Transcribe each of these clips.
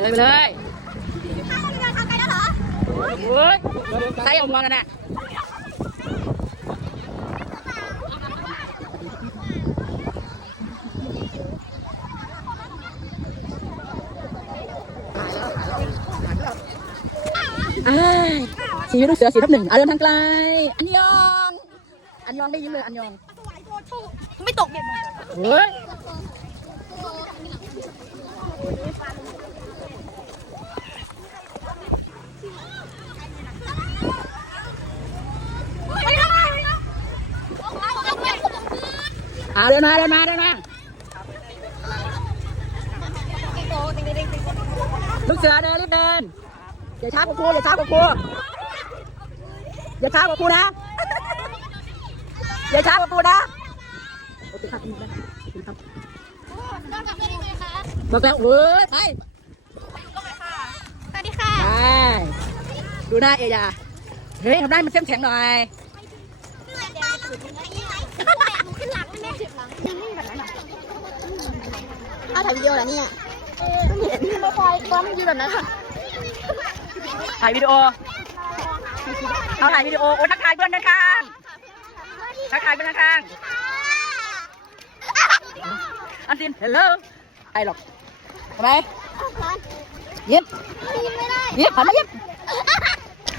เลยไปเลยข้าวเราเดินทางไกลแล้วเหรอโอ้ยใส่ออกมาแล้วน่ะอ้ายชีวิตลูกเสือสีทับหนึ่งอะเดินทางไกล อันยอง อันยองได้ยินเลยอันยองไม่ตกเด็ดเฮ้ย ไปทำไม อะเดินมาเดินมาเดินมาลูกเสือเดินรีบเดินอย่าช้ากว่าครูอย่าช้ากว่าครูอย่าช้ากว่าครูนะอย่าช้ากว่าครูนะโอเคครับครับบอกแล้วเว้ยไปสวัสดีค่ะไปดูหน้าเอยาเฮ้ยทำได้มันเข้มแข็งหน่อย อาถ่ายวิดีโอเหรอเนี่ยเห็นมาคอยตอนยืนแบบนั้นค่ะถ่ายวิดีโอ เอาถ่ายวิดีโอ โอ้ทักทายเพื่อนด้านข้างทักทายเพื่อนด้านข้างอันซินเฮลโลไอหรอกทำไมยิ้มไม่ได้ยิ้มหันมายิ้ม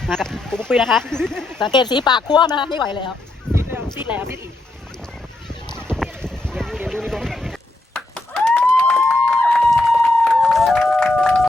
มากับปูปุ้ยนะคะ สังเกตสีปากควมนะคะไม่ไหวแล้วซีดแล้วซีดอีก Here we go.